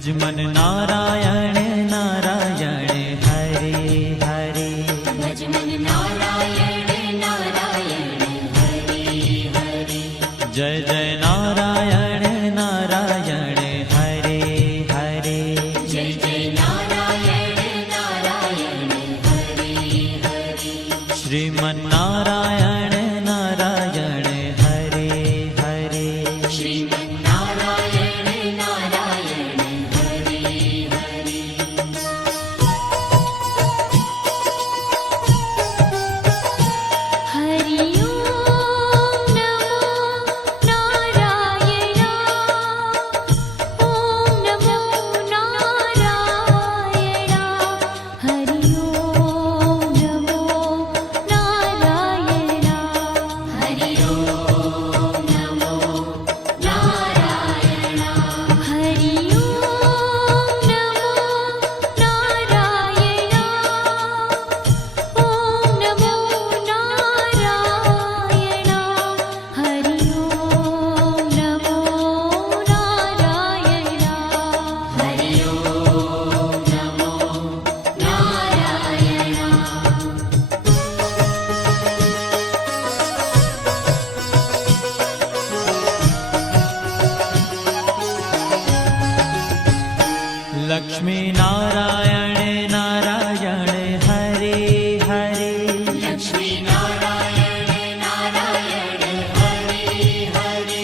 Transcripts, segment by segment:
भजमन नारायण नारायण हरे हरे। भजमन नारायण नारायण हरे हरे। जय जय नारायण नारायण हरे हरे। जय जय नारायण नारायण हरे हरे। श्रीमन नारायण नारायण हरे हरे। श्रीमन नारायण नारायण हरे हरे। हरि ओम नमो नारायण। ओम नमो नारायण। हरि ओम नमो नारायण। हरि ओम नमो नारायण। हरि ओम नमो नारायण। ओम नमो नारायण। हरि ओम नमो नारायण। हरि ओम नमो नारायण। लक्ष्मी नारायण नारायण हरे हरे। लक्ष्मी नारायण नारायण हरे हरे।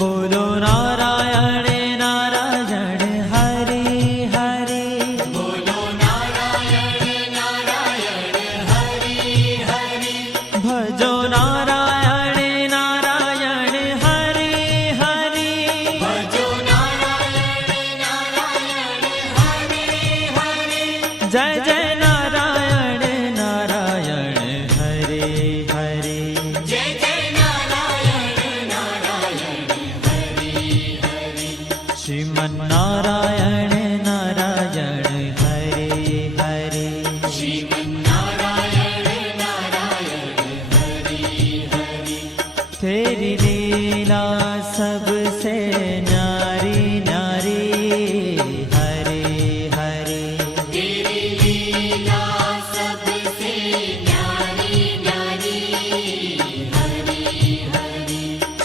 बोलो नारायण नारायण हरे हरे। बोलो नारायण नारायण हरे हरे। भजो नारायण नारायण हरे हरे। भजो नारायण नारायण हरे हरे। जय जय नारायण नारायण हरे हरे। जय जय नारायण नारायण हरे हरे। श्रीमन नारायण नारायण हरे हरे। श्रीमन नारायण नारायण हरे हरे। तेरी लीला सबसे न्यारी न्यारी हरे हरे। तेरी लीला सबसे न्यारी न्यारी हरे हरे।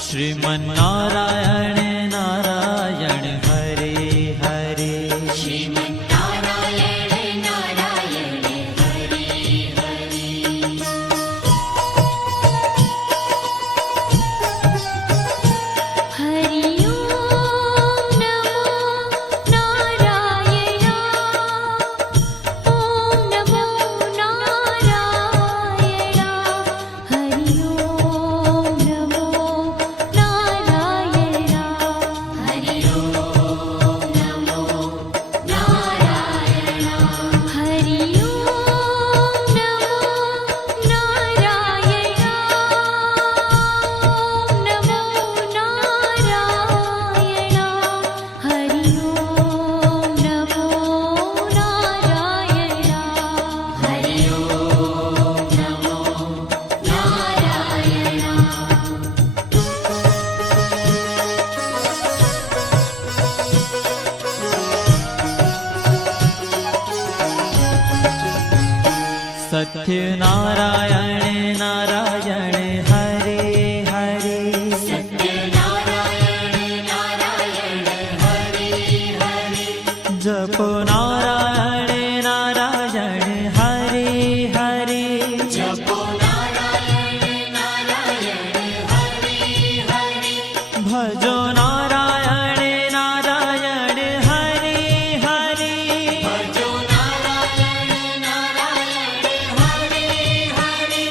श्रीमन नारायण नारायण हरे हरे। श्रीमन नारायण नारायण हरे हरे। हरि ओम नमो नारायण। ओम नमो नारायण। हरि ओम नमो नारायण। हरि ओम नमो नारायण। हरि ओम नमो नारायण। ओम नमो नारायण। हरि ओम नमो नारायण। हरि ओम नमो सत्य नारायण नारायण हरे हरे। सत्य नारायण नारायण हरे हरे। जपो नारायण नारायण हरे हरे। जपो नारायण नारायण हरे हरे। भजो नारायण नारायण हरे हरे। भजो नारायण नारायण हरे हरे।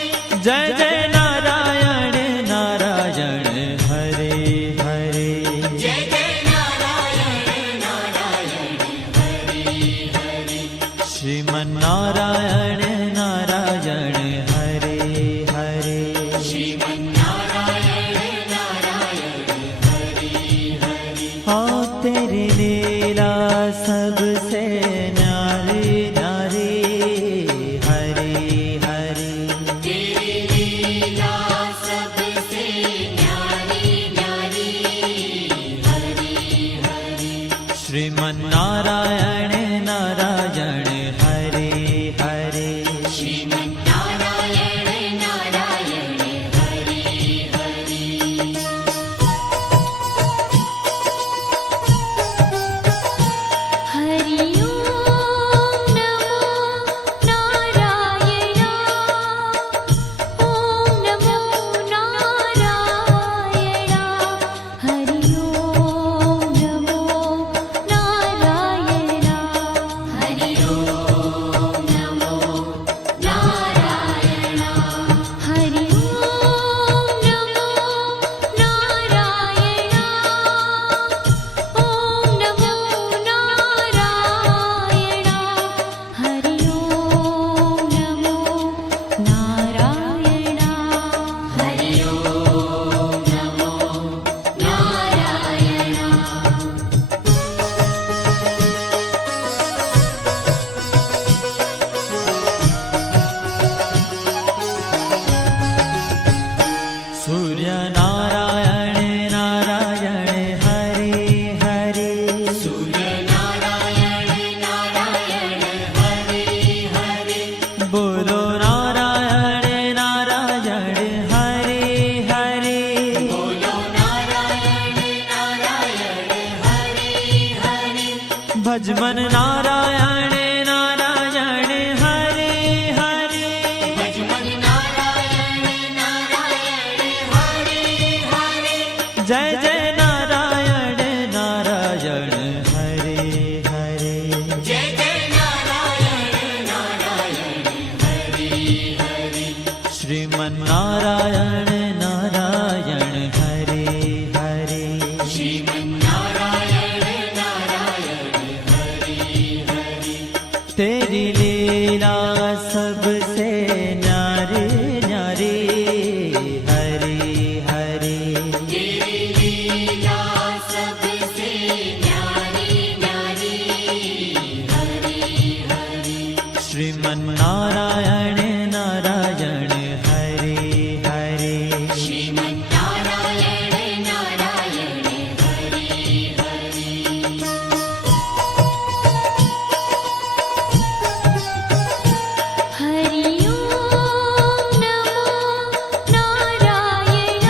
जय जय नारायण नारायण हरे हरे। जय जय नारायण नारायण हरे हरे। श्रीमन नारायण नारायण हरे हरे। श्रीमन नारायण नारायण हरे हरे। हाँ तेरी लीला सबसे न्यारी न्यारी हरे हरे। तेरी लीला ભજમન નારાયણ નારાયણ હરે હરે ભજમન નારાયણ નારાયણ હરે હરે જય જય નારાયણ નારાયણ હરે હરે જય જય નારાયણ નારાયણ હરે હરે શ્રીમન નારાયણ નારાયણ હરે હરે શ્રીમન નારાયણ નારાયણ હરે હરે तेरी लीला सबसे न्यारी न्यारी हरी हरी तेरी लीला सबसे न्यारी न्यारी हरी हरी श्रीमन नारायण नारायण हरे हरे श्रीमन नारायण नारायण हरे हरे हरि ओम नमो नारायण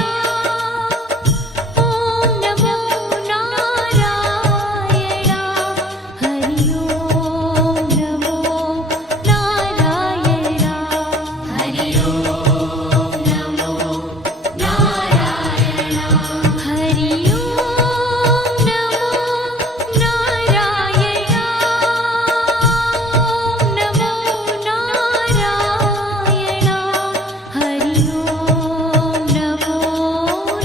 ओम नमो नारायण हरि ओम नमो नारायण हरि ओम नमो नारायण हरि ओम नमो नारायण ओम नमो नारायण हरि ओम नमो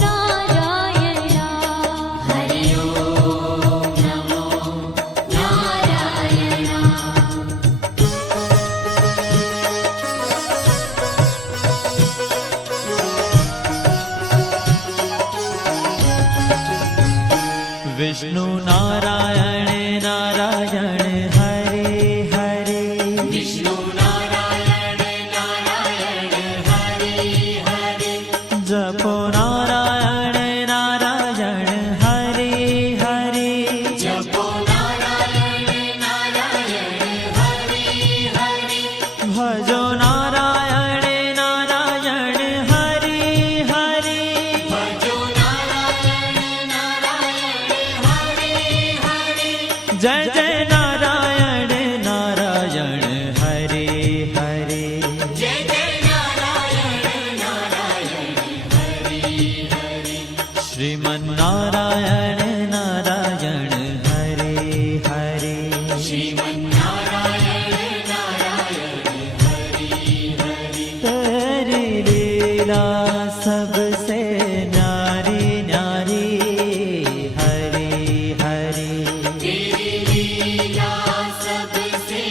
नारायण हरि ओम नमो नारायण विष्णु नारायण नारायण हरे हरे विष्णु नारायण नारायण हरे हरे जपो नारायण नारायण हरे हरे जपो नारायण नारायण हरे हरे भजो नारायण नारायण हरे हरे भजो नारायण नारायण हरे हरे जय जय नारायण नारायण हरे हरे जय जय नारायण नारायण हरे हरे श्रीमन नारायण नारायण हरे हरे श्रीमन नारायण नारायण हरे हरे तेरी लीला सबसे न्यारी न्यारी हरे हरे तेरी लीला सबसे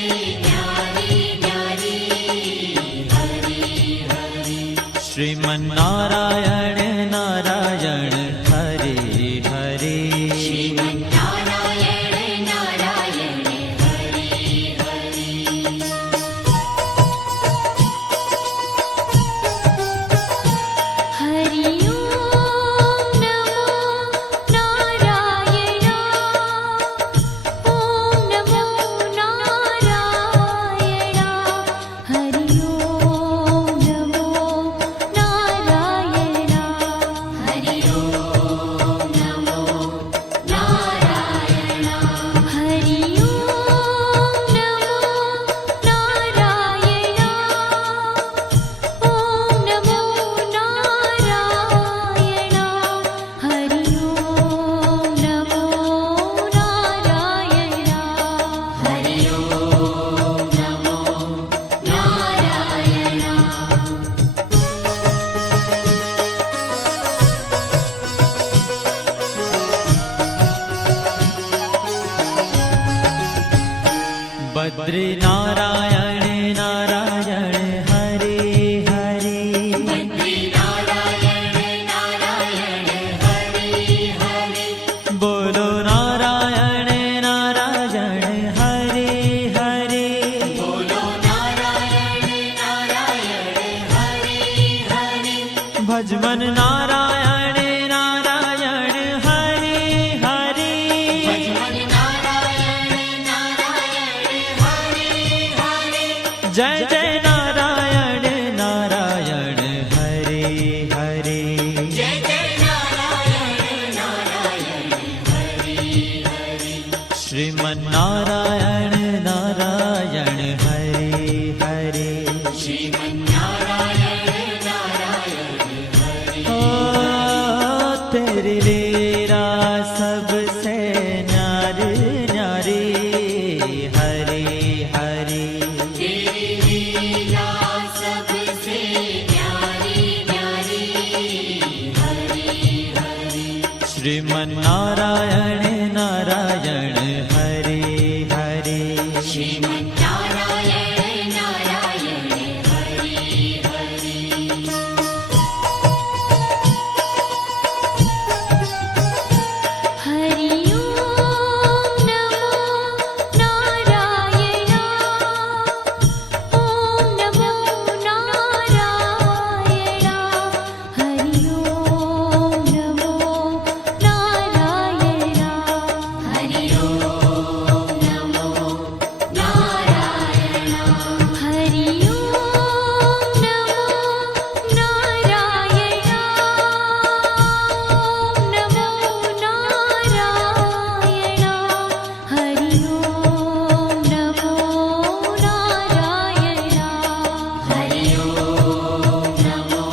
न्यारी न्यारी हरे हरे श्रीमन नारायण नारायण हरे हरे श्रीमन नारायण नारायण हरे हरे हरि ओम नमो नारायण ओम नमो नारायण हरि ओम नमो नारायण हरि ओम नमो नारायण हरि ओम नमो नारायण ओम नमो नारायण हरि ओम नमो नारायण हरि ओम नमो नारायण बद्री नारायण नारायण हरे हरे बद्री नारायण नारायण हरे हरे बोलो नारायण नारायण हरे हरे बोलो नारायण नारायण हरे हरे भजमन नारायण नारायण हरे हरे भजमन नारायण नारायण हरे हरे जय जय नारायण नारायण हरे हरे जय जय नारायण नारायण हरे हरे श्रीमन नारायण श्रीमन्नारायण नारायण हरे हरे श्रीमन्नारायण नारायण हरि हरि हरि ओम नमो नारायण ओम नमो नारायण हरि ओम नमो नारायण हरि ओम नमो नारायण हरि ओम नमो नारायण ओम नमो नारायण हरि ओम नमो नारायण हरि ओम नमो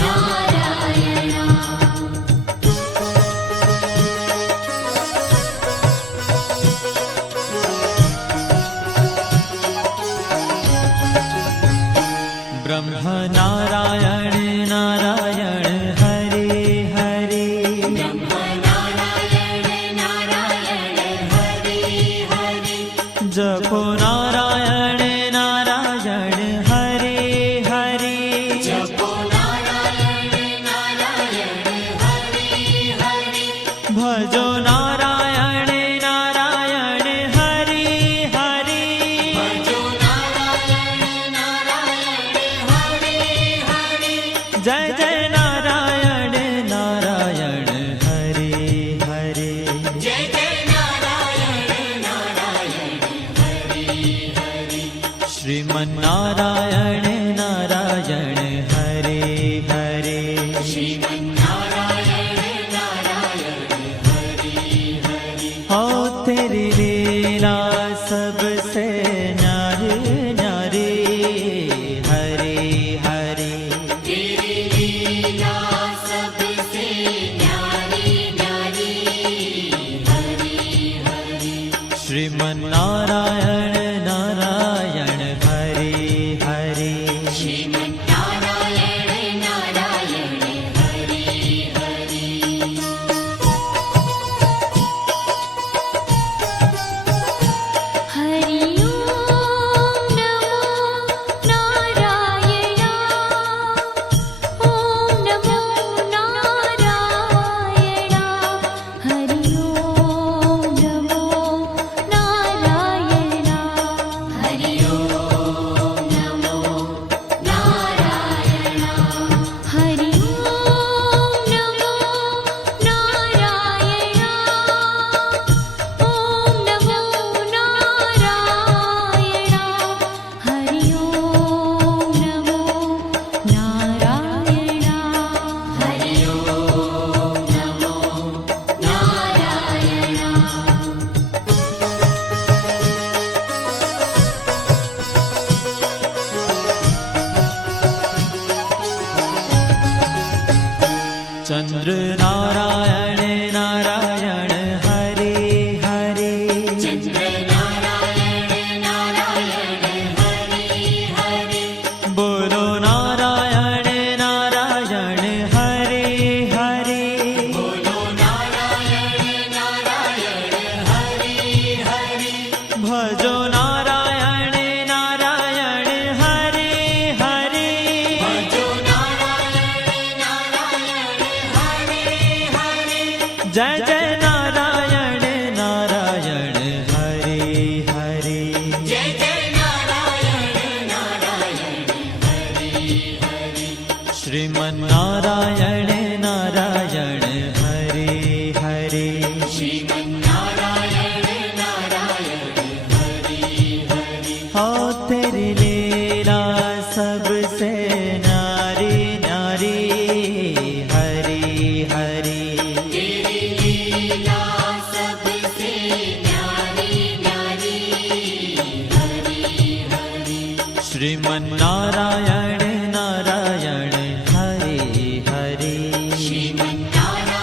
नारायण ब्रह्म नारायण नारायण हरे हरे नारायण नारायण हरि हरि जपो नारायण नारायण हरे हरे जपो नारायण नारायण हरि हरि भजो नारायण नारायण हरे हरे भजो नारायण नारायण हरि हरि जय जय नारायण नारायण हरे हरे जय जय नारायण नारायण हरि हरि श्रीमन्नारायण नारायण हरे हरे श्रीमन्नारायण नारायण हरि हरि हो तेरी लीला सबसे न्यारी न्यारी हरे हरे तेरी लीला सबसे न्यारी न्यारी हरि हरि श्रीमन्नारायण नारायण हरे हरे श्रीमन्नारायण नारायण हरि हरि हरि ओम नमो नारायण ओम नमो नारायण हरि ओम नमो नारायण हरि ओम नमो नारायण हरि ओम नमो नारायण ओम नमो नारायण हरि ओम नमो नारायण हरि ओम नमो नारायण चंद्र नारायण नारायण हरे हरे चंद्र नारायण नारायण हरि हरि बोलो नारायण नारायण हरे हरे बोलो नारायण नारायण हरि हरि भजो नारायण नारायण हरे हरे भजो नारायण नारायण हरि हरि जय जय नारायण नारायण हरे हरे जय जय नारायण नारायण हरि हरि श्रीमन्नारायण नारायण हरे हरे श्रीमन्नारायण नारायण हरि हरि हो तेरी लीला सबसे न्यारी न्यारी हरे हरे तेरी लीला सबसे न्यारी न्यारी हरि हरि श्रीमन्नारायण नारायण हरे हरे श्रीमन्नारायण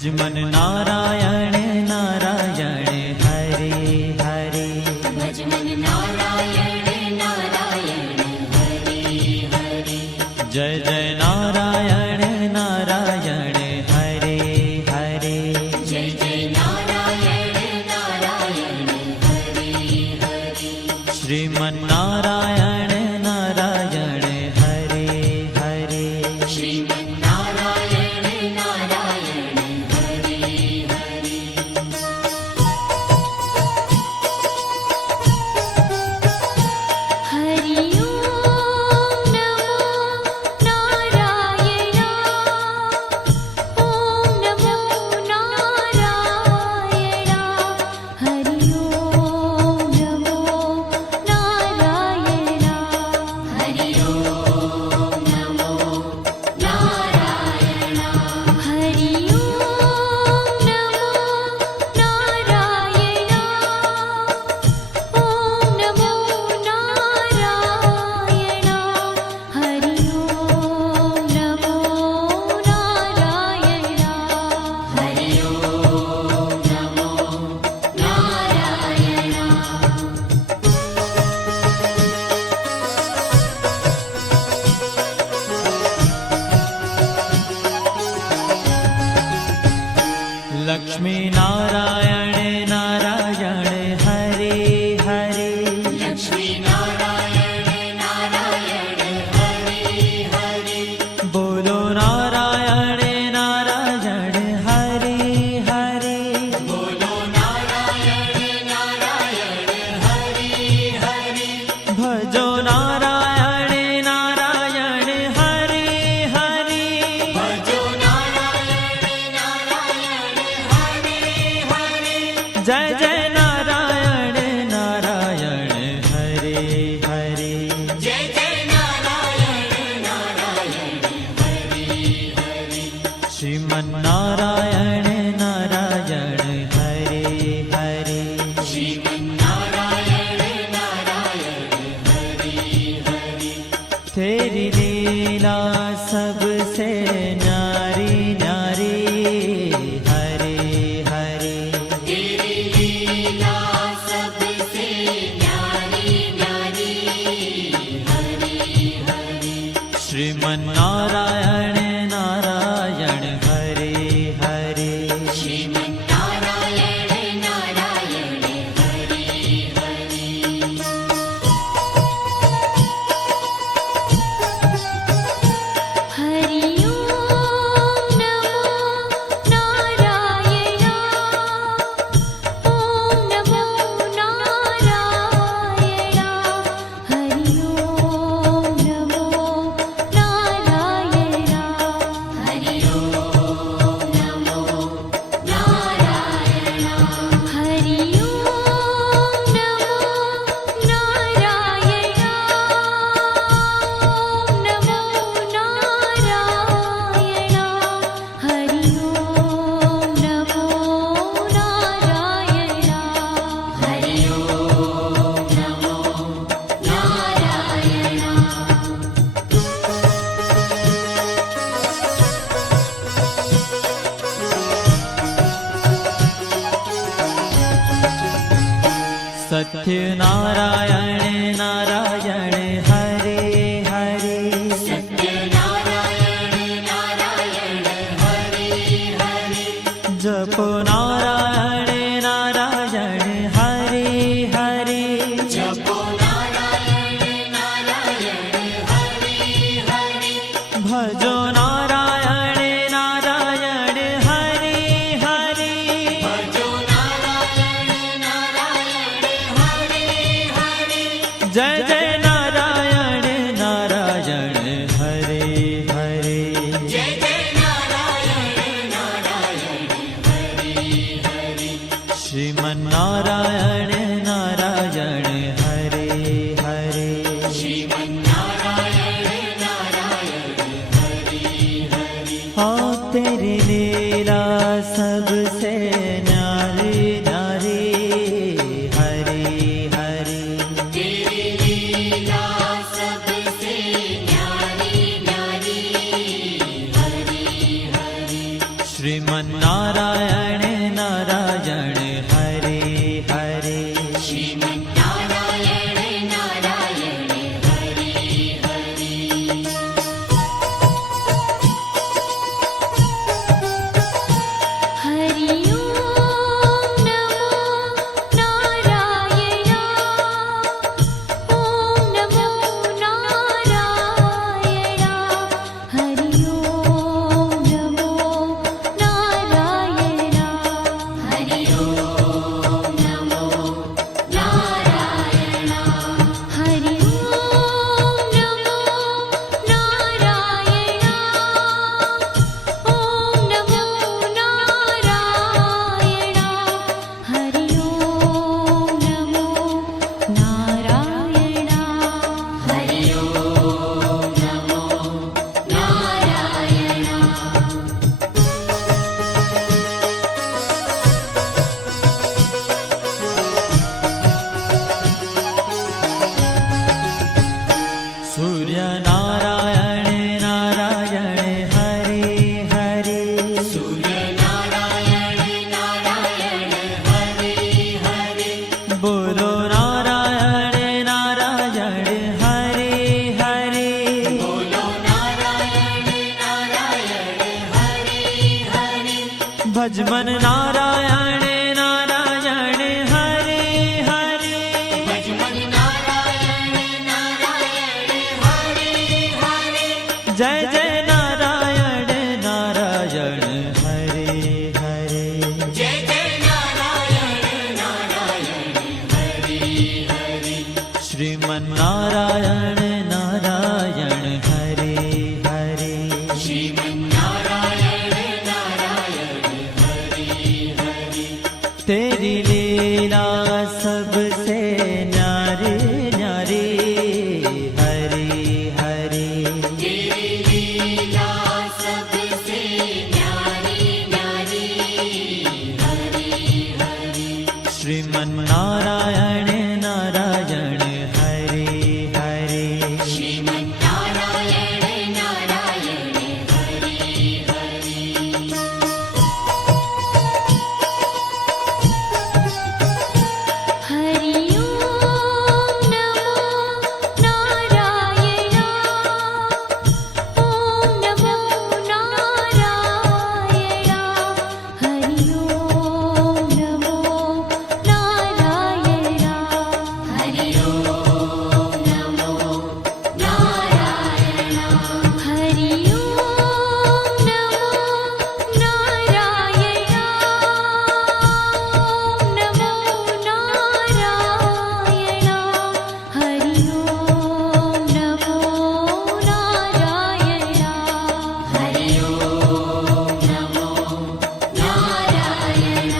भज मन नारायण नारायण हरे हरे भज मन नारायण नारायण हरे हरे जय जय नारायण नारायण हरे हरे जय जय नारायण नारायण हरे हरे श्रीमन नारायण नारायण हरे हरे श्रीमन् नारायण नारायण हरे हरे हरि ओम नमो नारायण ओम नमो नारायण हरि ओम नमो नारायण हरि ओम नमो नारायण हरि ओम नमो नारायण ओम नमो नारायण हरि ओम नमो नारायण हरि ओम नमो नारायण लक्ष्मी नारायण नारायण हरे हरे लक्ष्मी नारायण नारायण हरे हरे बोलो नारायण नारायण हरे हरे बोलो नारायण नारायण हरे हरे भजो नारायण नारायण हरे हरे भजो नारायण नारायण हरे हरे जय जय नारायण नारायण हरे हरे जय जय नारायण नारायण हरे हरे श्रीमन नारायण नारायण हरे हरे श्रीमन् नारायण नारायण हरे हरे तेरी लीला सबसे न्यारी न्यारी हरे हरे तेरी लीला सबसे न्यारी न्यारी हरे हरे श्रीमन नारायण नारायण हरे हरे श्रीमन् नारायण नारायण हरे हरे हरि ओम नमो नारायण ओम नमो नारायण हरि ओम नमो नारायण हरि ओम नमो नारायण हरि ओम नमो नारायण ओम नमो नारायण हरि ओम नमो नारायण हरि ओम नमो नारायण सत्य नारायण नारायण हरे हरे सत्य नारायण नारायण हरे हरे जपो नारायण नारायण हरे हरे जपो नारायण नारायण हरे हरे भजो नारायण नारायण हरे हरे भजो नारायण नारायण हरे हरे जय जय नारायण नारायण हरे हरे जय जय नारायण नारायण हरे हरे श्रीमन नारायण नारायण हरे हरे श्रीमन् नारायण नारायण हरे हरे हाँ तेरी लीला सबसे न्यारी न्यारी हरे हरे तेरी लीला सबसे न्यारी न्यारी हरे हरे श्रीमन नारायण ભજમન નારાયણ નારાયણ હરે હરે ભજમન નારાયણ નારાયણ હરે હરે જય જય નારાયણ નારાયણ હરે હરે જય જય નારાયણ નારાયણ હરે હરે શ્રીમન નારાયણ નારાયણ હરે હરે શ્રીમન્નારાયણ નારાયણ હરે હરે तेरी लीला सबसे न्यारी न्यारी हरे हरे तेरी लीला सबसे न्यारी न्यारी हरे हरे श्रीमन नारायण नारायण हरे हरे श्रीमन्नारायण नारायण हरे हरे हरि ओम नमो नारायण ओम नमो नारायण हरि ओम नमो नारायण हरि ओम नमो नारायण हरि ओम नमो नारायण ओम नमो नारायण हरि ओम नमो नारायण हरि ओम नमो नारायण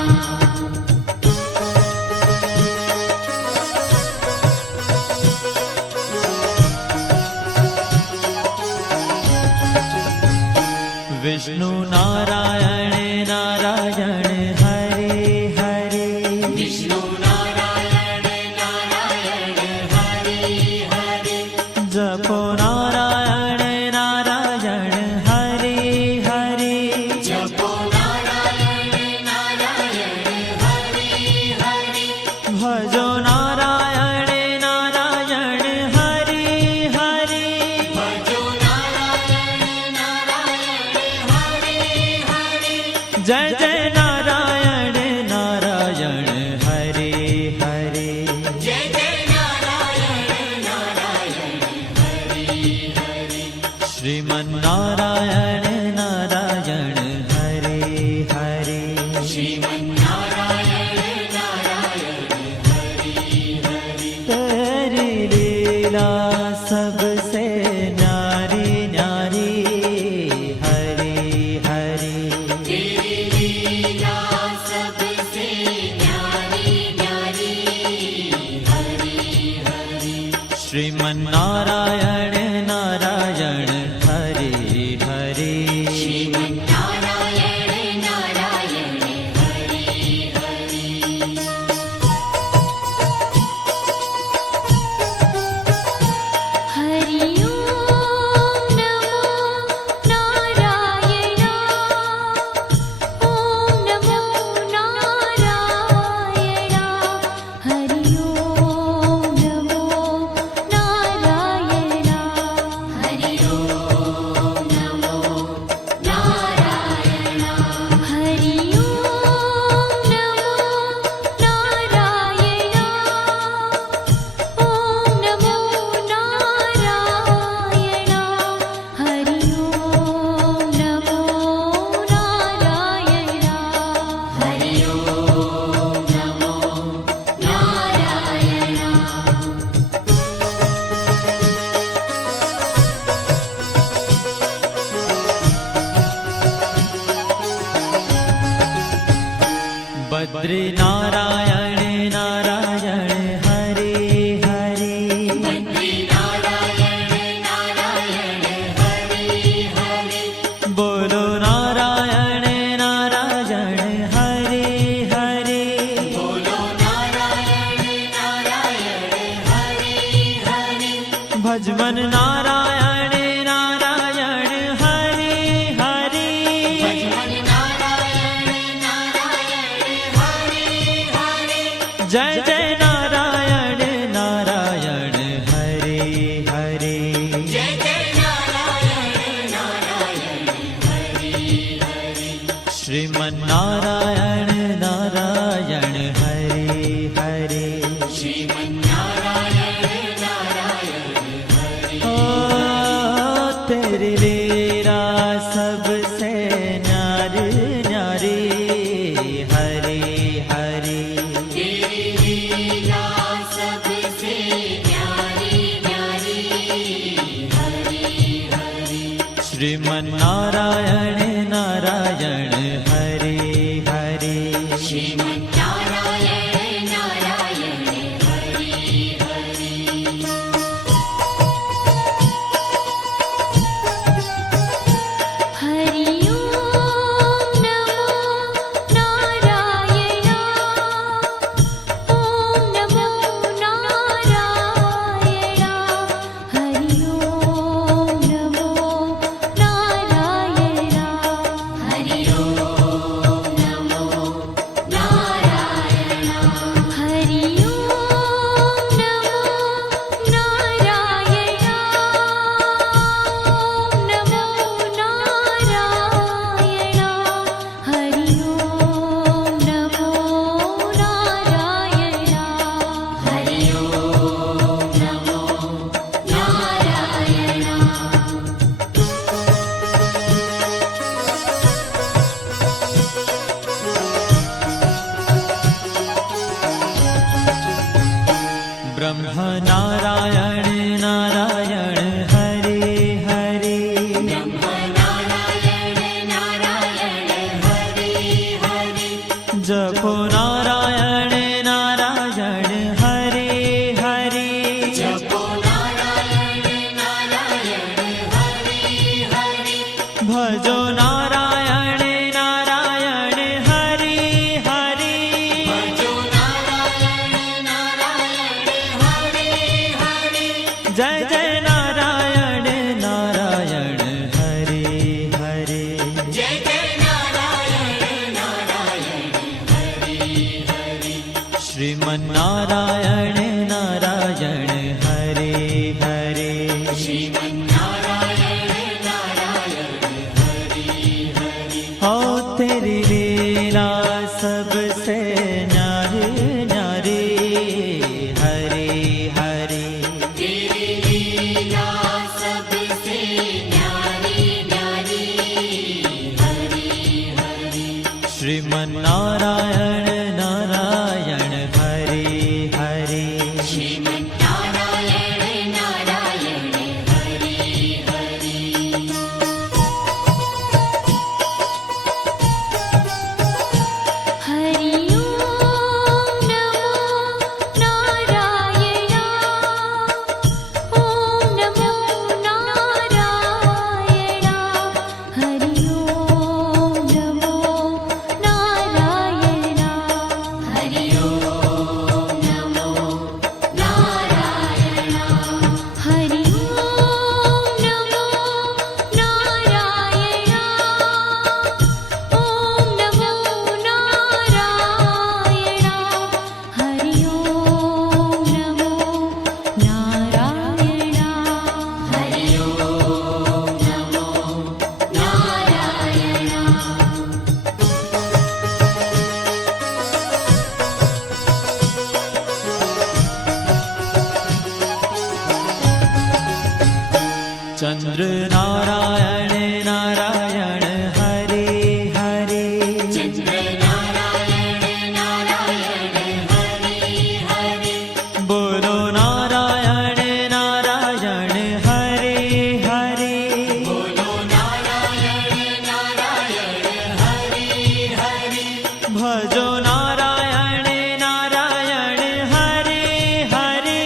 विष्णु नारायण नारायण हरे हरे विष्णु नारायण नारायण हरे हरे जपो नारायण नारायण हरे हरे जपो नारायण नारायण हरे हरे भजो नारायण नारायण हरे हरे भजो नारायण नारायण हरे हरे जय जय नारायण नारायण हरे हरे जय जय नारायण नारायण हरे हरे श्रीमन नारायण नारायण हरे हरे श्रीमन्नारायण नारायण हरे हरे तेरी लीला सबसे न्यारी न्यारी हरे हरे तेरी लीला सबसे न्यारी न्यारी हरे हरे श्रीमन नारायण नारायण हरे हरे श्रीमन्नारायण नारायण हरे हरे हरि ओम नमो नारायण ओम नमो नारायण हरि ओम नमो नारायण हरि ओम नमो नारायण हरि ओम नमो नारायण ओम नमो नारायण हरि ओम नमो नारायण हरि ओम नमो नारायण बद्री नारायण नारायण हरे हरे बद्री नारायण नारायण हरे हरे बोलो नारायण नारायण हरे हरे बोलो नारायण नारायण हरे हरे भजमन नारायण नारायण हरे हरे भजमन नारायण नारायण हरे श्रीमन्नारायण नारायण हरे हरे श्रीमन्नारायण नारायण हरे ओ तेरी लीला सबसे न्यारी न्यारी हरे हरे तेरी लीला सबसे न्यारी न्यारी हरे हरे श्रीमन्नारायण नारायण हरे हरे श्रीमन्नारायण नारायण हरे हरे हरि ओम नमो नारायण ओम नमो नारायण हरि ओम नमो नारायण हरि ओम नमो नारायण हरि ओम नमो नारायण ओम नमो नारायण हरि ओम नमो नारायण हरि ओम नमो नारायण ब्रह्म नारायण नारायण हरे हरे नारायण नारायण हरे हरे जपो नारायण नारायण हरे हरे जपो नारायण नारायण हरे हरे भजो नारायण नारायण हरे हरे भजो नारायण नारायण हरे हरे जय जय नारायण नारायण हरे हरे जय जय नारायण नारायण हरे हरे श्रीमन्नारायण नारायण हरे हरे श्रीमन्नारायण नारायण हरे हरे हो तेरी लीला सबसे न्यारी न्यारी हरे हरे तेरी लीला सबसे न्यारी न्यारी हरे हरे श्रीमन्नारायण नारायण हरे हरे श्रीमन्नारायण नारायण हरे हरे हरि ओम नमो नारायण ओम नमो नारायण हरि ओम नमो नारायण हरि ओम नमो नारायण हरि ओम नमो नारायण ओम नमो नारायण हरि ओम नमो नारायण हरि ओम नमो नारायण चंद्र नारायण नारायण हरे हरे चंद्र नारायण नारायण हरे हरे बोलो नारायण नारायण हरे हरे बोलो नारायण नारायण हरे हरे भजो नारायण नारायण हरे हरे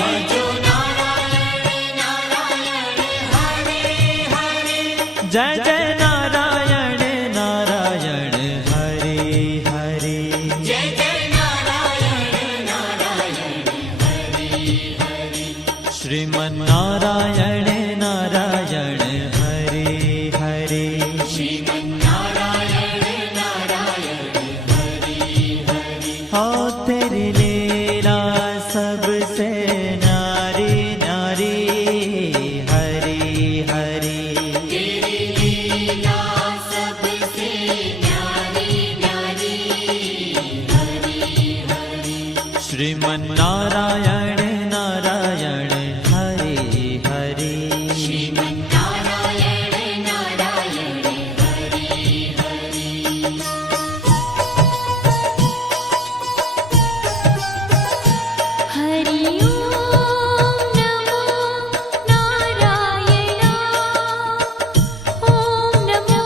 भजो नारायण नारायण हरे हरे जय जय नारायण नारायण हरे हरे जय जय नारायण नारायण हरे हरे श्रीमन्नारायण नारायण हरे हरे श्रीमन्नारायण नारायण हरे हरे हो तेरी लीला सबसे न्यारी न्यारी हरे हरे तेरी लीला શ્રીમન્નારાયણ નારાયણ હરે હરે શ્રીમન્નારાયણ નારાયણ હરિ હરિ હરિ ઓમ નમો નારાયણ ઓમ નમો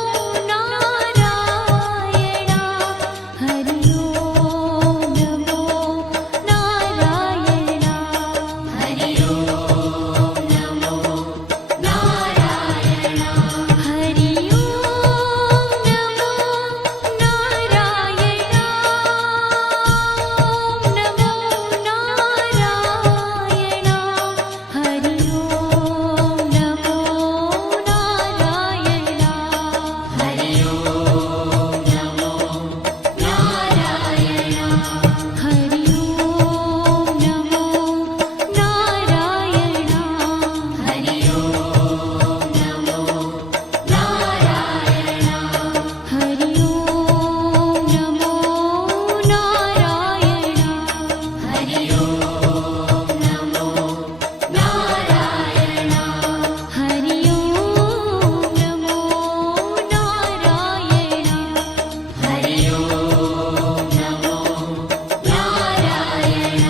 નારાયણ હરિ ઓમ નમો નારાયણ હરિ ઓમ નમો નારાયણ હરિ ઓમ નમો નારાયણ ઓમ નમો નારાયણ હરિ ઓમ નમો નારાયણ હરિ ઓમ નમો નારાયણ હરિ ઓમ નમો નારાયણ હરિ ઓમ નમો નારાયણ હરિ ઓમ નમો નારાયણ હરિ ઓમ નમો નારાયણ હરિ ઓમ નમો નારાયણ હરિ ઓમ નમો નારાયણ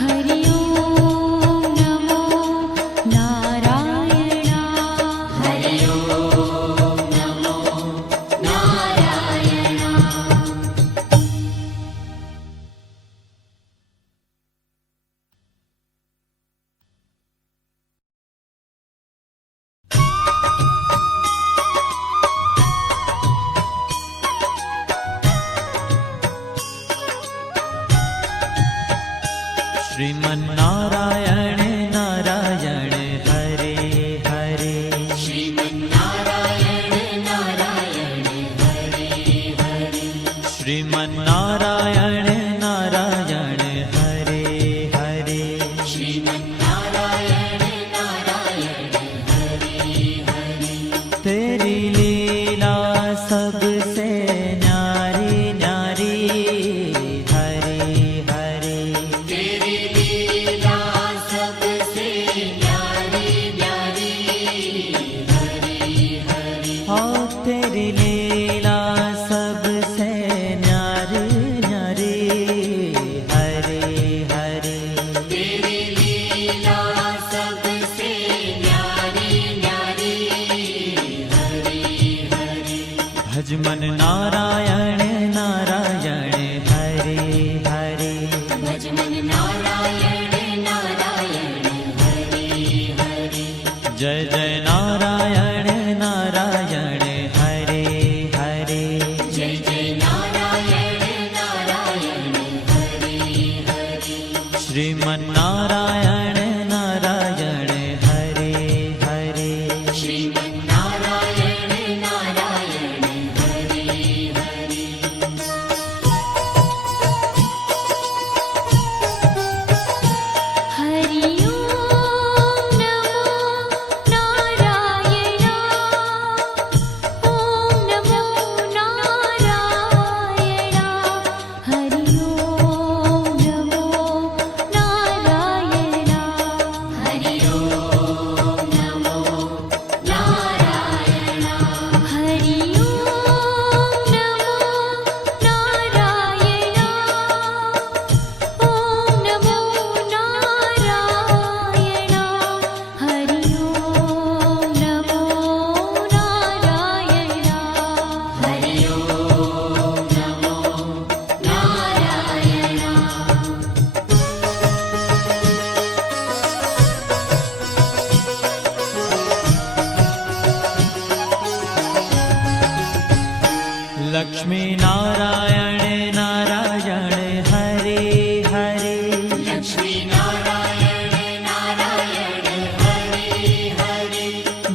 હરિ ઓમ નમો નારાયણ હરિ ઓમ નમો નારાયણ શ્રીમન્નારાયણ નારાયણ હરે હરે શ્રીમન્નારાયણ નારાયણ હરિ હરિ શ્રીમન્નારાયણ નારાયણ હરે હરે શ્રીમન્નારાયણ નારાયણ હરિ હરિ तेरी लीला सबसे न्यारी न्यारी हरे हरे तेरी लीला सबसे न्यारी न्यारी हरि हरि हाँ तेरी लीला सबसे न्यारी न्यारी हरे हरे तेरी लीला सबसे न्यारी न्यारी हरि हरि भजमन नारायण नारायण हरे हरे भजमन नारायण नारायण हरि हरि जय जय नारायण नारायण हरे हरे जय जय नारायण नारायण हरि हरि श्रीमन्नारायण नारायण हरे हरे श्रीमन्नारायण नारायण हरि हरि હરિ ઓમ નમો નારાયણ ઓમ નમો નારાયણ હરિ ઓમ નમો નારાયણ हरि ओम नमो नारायण હરિ ઓમ નમો નારાયણ ઓમ નમો નારાયણ હરિ ઓમ નમો નારાયણ हरि ओम नमो नारायण लक्ष्मी नारायण नारायण हरे हरे लक्ष्मी नारायण नारायण हरि हरि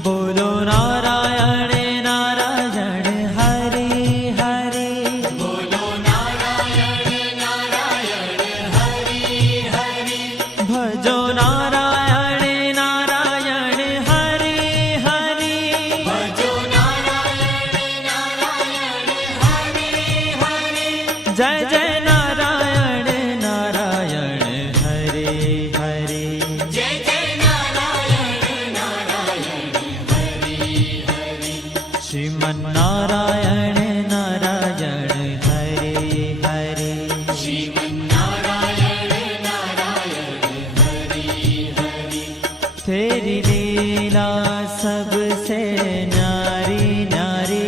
बोलो नारायण नारायण हरे हरे बोलो नारायण नारायण हरि हरि भजो नारायण नारायण हरे हरे भजो नारायण नारायण हरि हरि जय जय नारायण नारायण શ્રીમન્નારાયણ નારાયણ હરે હરે શ્રીમન્નારાયણ નારાયણ હરિ હરિ तेरी लीला सबसे न्यारी न्यारी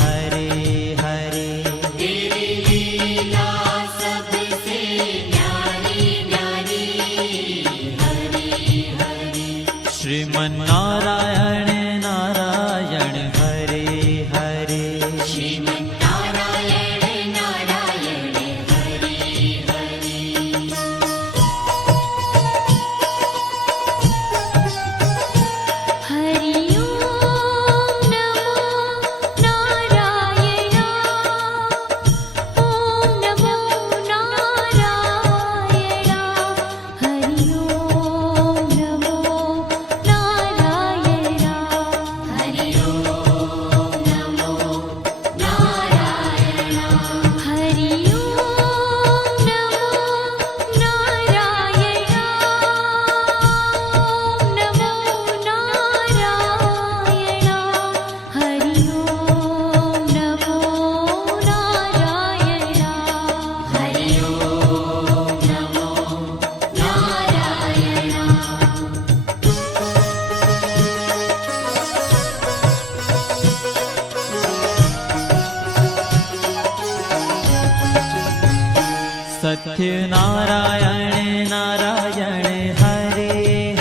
हरे हरे तेरी लीला सबसे न्यारी न्यारी हरि हरि श्रीमन्नारायण नारायण हरे हरे श्रीमन्नारायण नारायण हरि हरि हरि ओम नमो नारायण ओम नमो नारायण हरि ओम नमो नारायण हरि ओम नमो नारायण हरि ओम नमो नारायण ओम नमो नारायण हरि ओम नमो नारायण हरि ओम नमो नारायण सत्यनारायण